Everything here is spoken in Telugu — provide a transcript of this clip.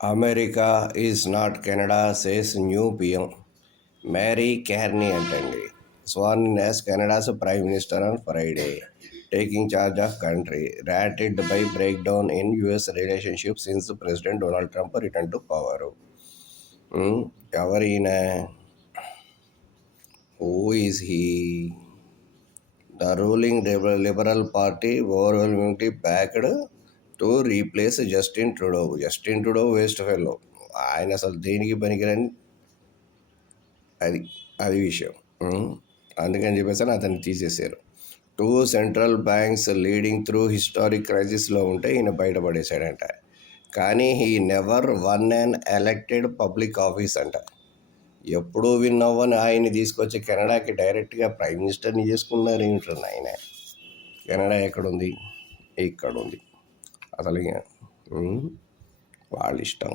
America is not Canada, says new PM. Mary Carney attended. Sworn in as Canada's Prime Minister on Friday, taking charge of country, rated by breakdown in US relationships since President Donald Trump returned to power. Everina, who is he? The ruling Liberal Party overwhelmingly backed to replace Justin Trudeau. Justin Trudeau waste fellow. ఆయన అసలు దేనికి పనికిరని అది అది విషయం. అందుకని చెప్పేసి అతన్ని తీసేశారు. 2 central banks leading through historic క్రైసిస్లో ఉంటే ఈయన బయటపడేశాడంట. కానీ he never won an elected public office అంట. ఎప్పుడూ విన్ అవ్వని ఆయన్ని తీసుకొచ్చి కెనడాకి డైరెక్ట్గా ప్రైమ్ మినిస్టర్ని చేసుకున్నారు ఏమిటండి ఆయన. కెనడా ఎక్కడుంది? ఇక్కడ ఉంది. అసలు వాళ్ళ ఇష్టం.